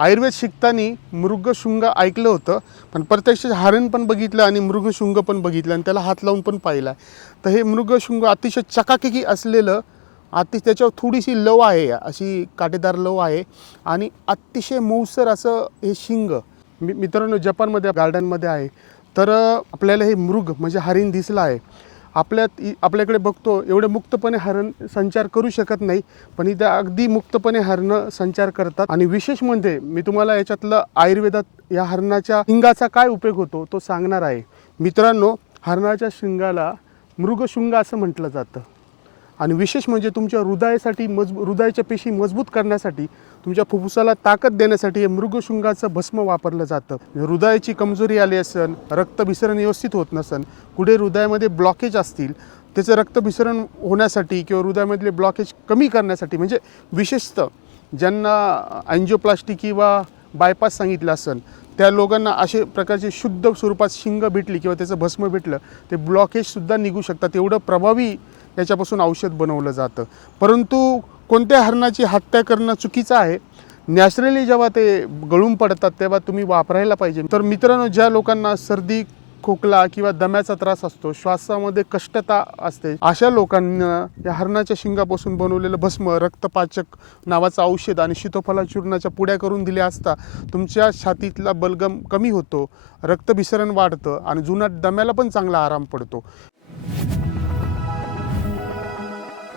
आयुर्वेद शिकताना मृगशृंग ऐकलं होतं, पण प्रत्यक्षात हरण पण बघितलं आणि मृगशृंग पण बघितलं आणि त्याला हात लावून पण पाहिला. तर हे मृगशृंग अतिशय चकाकी असलेलं, त्याच्यावर थोडीशी लव आहे, अशी काटेदार लव आहे आणि अतिशय मऊसर असं हे शिंग. मित्रांनो, जपानमध्ये गार्डनमध्ये आहे. तर आपल्याला हे मृग म्हणजे हरिण दिसलं आहे. आपल्याकडे बघतो एवढे मुक्तपणे हरण संचार करू शकत नाही, पण इथे अगदी मुक्तपणे हरणं संचार करतात. आणि विशेष म्हणजे मी तुम्हाला याच्यातलं आयुर्वेदात या हरणाच्या शिंगाचा काय उपयोग होतो तो सांगणार आहे. मित्रांनो, हरणाच्या शिंगाला मृगशृंग असं म्हटलं जातं. आणि विशेष म्हणजे तुमच्या हृदयासाठी हृदयाच्या पेशी मजबूत करण्यासाठी, तुमच्या फुफ्फुसाला ताकद देण्यासाठी हे मृगशृंगाचं भस्म वापरलं जातं. हृदयाची कमजोरी आली असेल, रक्तभिसरण व्यवस्थित होत नसेल, कुठे हृदयामध्ये ब्लॉकेज असतील, त्याचं रक्तभिसरण होण्यासाठी किंवा हृदयामधले ब्लॉकेज कमी करण्यासाठी, म्हणजे विशेषतः ज्यांना अँजिओप्लास्टी किंवा बायपास सांगितलं असेल त्या लोकांना असे प्रकारचे शुद्ध स्वरूपात शिंग भेटली किंवा त्याचं भस्म भेटलं, ते ब्लॉकेजसुद्धा निघू शकतात. एवढं प्रभावी याच्यापासून औषध बनवलं जातं. परंतु कोणत्या हरणाची हत्या करणं चुकीचं आहे. नॅचरली जेव्हा ते गळून पडतात तेव्हा तुम्ही वापरायला पाहिजे. तर मित्रांनो, ज्या लोकांना सर्दी, खोकला किंवा दम्याचा त्रास असतो, श्वासामध्ये कष्टता असते, अशा लोकांना या हरणाच्या शिंगापासून बनवलेलं भस्म, रक्तपाचक नावाचं औषध आणि सीतोफला चूर्णाच्या पुड्या करून दिल्या असता तुमच्या छातीतला बलगम कमी होतो, रक्तभिसरण वाढतं आणि जुनाट दम्याला पण चांगला आराम पडतो.